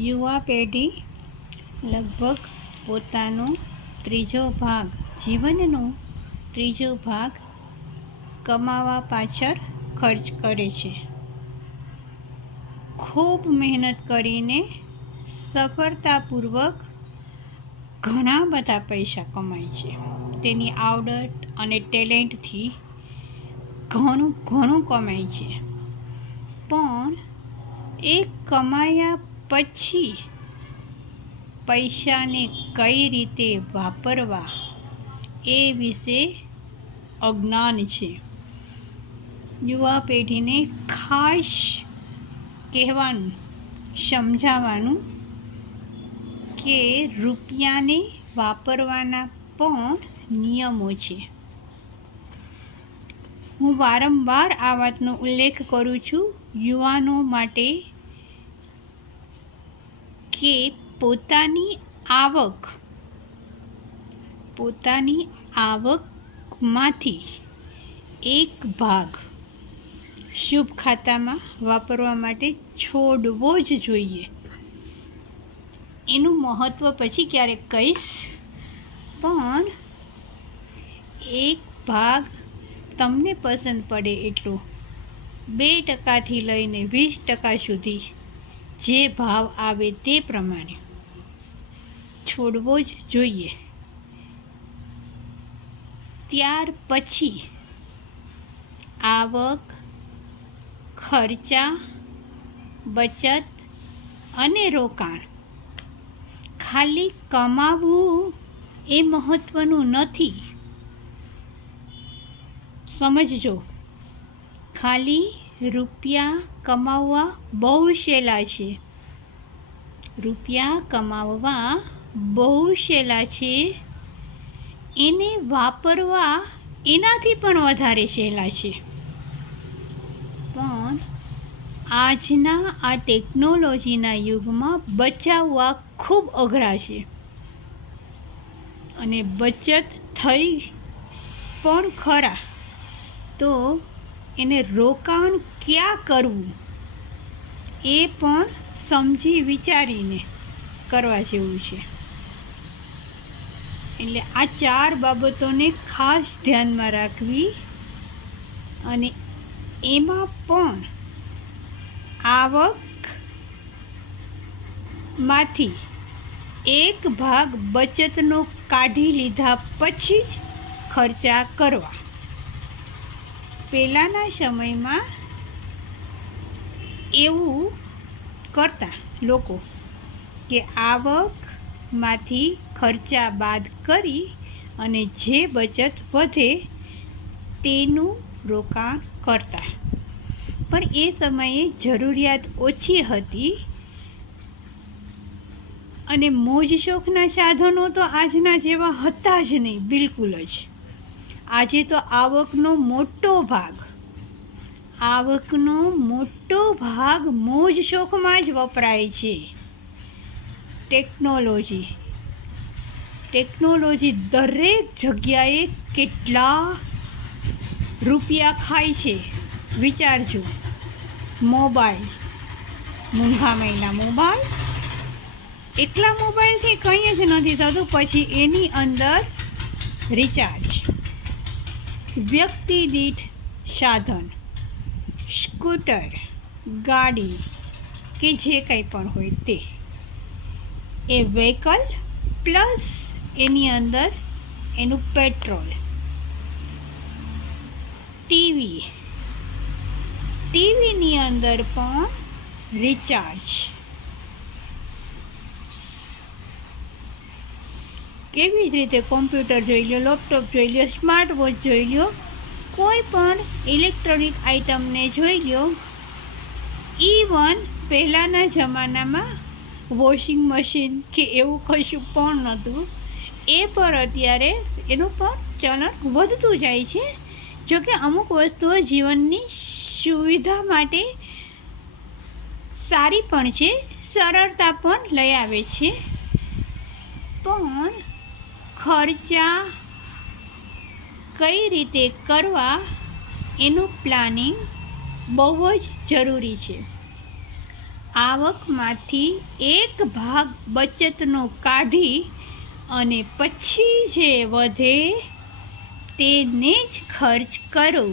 યુવા પેઢી લગભગ પોતાનો ત્રીજો ભાગ જીવનનો ત્રીજો ભાગ કમાવા પાછળ ખર્ચ કરે છે. ખૂબ મહેનત કરીને સફળતાપૂર્વક ઘણા બધા પૈસા કમાય છે. તેની આવડત અને ટેલેન્ટથી ઘણું કમાય છે. પણ એ કમાયા પછી પૈસાને કઈ રીતે વાપરવા એ વિશે અજ્ઞાન છે. યુવા પેઢીને ખાસ કહેવાનું, સમજાવવાનું કે રૂપિયાને વાપરવાના પણ નિયમો છે. હું વારંવાર આ વાતનો ઉલ્લેખ કરું છું યુવાનો માટે કે પોતાની આવકમાંથી એક ભાગ શુભ ખાતામાં વાપરવા માટે છોડવો જ જોઈએ. એનું મહત્ત્વ પછી ક્યારેક કહીશ, પણ એક ભાગ તમને પસંદ પડે એટલો 2% લઈને 20% સુધી જે ભાવ આવે તે પ્રમાણે છોડવો જ જોઈએ. ત્યાર પછી આવક, ખર્ચા, બચત અને રોકાણ. ખાલી કમાવવું એ મહત્ત્વનું નથી. સમજજો, ખાલી રૂપિયા કમાવવા બહુ સહેલા છે. એને વાપરવા એનાથી પણ વધારે સહેલા છે. પણ આજના આ ટેકનોલોજીના યુગમાં બચાવવા ખૂબ અઘરા છે. અને બચત થઈ પણ ખરા તો એને રોકાણ ક્યાં કરવું એ પણ સમજી વિચારીને કરવા જેવું છે. એટલે આ 4 બાબતોને ખાસ ધ્યાનમાં રાખવી અને એમાં પણ આવકમાંથી એક ભાગ બચતનો કાઢી લીધા પછી જ ખર્ચા કરવા. પહેલાંના સમયમાં એવું કરતા લોકો કે આવકમાંથી ખર્ચા બાદ કરી અને જે બચત વધે તેનું રોકાણ કરતા. પણ એ સમયે જરૂરિયાત ઓછી હતી અને મોજ શોખના સાધનો તો આજના જેવા હતા જ નહીં, બિલકુલ જ. આજે તો આવકનો મોટો ભાગ મોજ શોખમાં જ વપરાય છે. ટેકનોલોજી દરેક જગ્યાએ કેટલા રૂપિયા ખાય છે વિચારજો. મોબાઈલ, મોંઘા મહિના મોબાઈલ, એટલા મોબાઈલથી કંઈ જ નથી થતું. પછી એની અંદર રિચાર્જ, વ્યક્તિ દીઠ સાધન, સ્કૂટર, ગાડી કે જે કંઈ પણ હોય તે, એ વ્હીકલ પ્લસ એની અંદર એનું પેટ્રોલ, ટીવીની અંદર પણ રિચાર્જ. કેવી જ રીતે કોમ્પ્યુટર જોઈ લો, લેપટોપ જોઈ લો, સ્માર્ટ વોચ જોઈ લો, કોઈ પણ ઇલેક્ટ્રોનિક આઇટમને જોઈ લો. ઇવન પહેલાંના જમાનામાં વોશિંગ મશીન કે એવું કશું પણ નહોતું. એ પર અત્યારે એનું પણ ચલણ વધતું જાય છે. જોકે અમુક વસ્તુઓ જીવનની સુવિધા માટે સારી પણ છે, સરળતા પણ લઈ આવે છે. પણ ખર્ચા કઈ રીતે કરવા એનું પ્લાનિંગ બહુ જ જરૂરી છે. આવકમાંથી એક ભાગ બચતનો કાઢી અને પછી જે વધે તેને જ ખર્ચ કરો.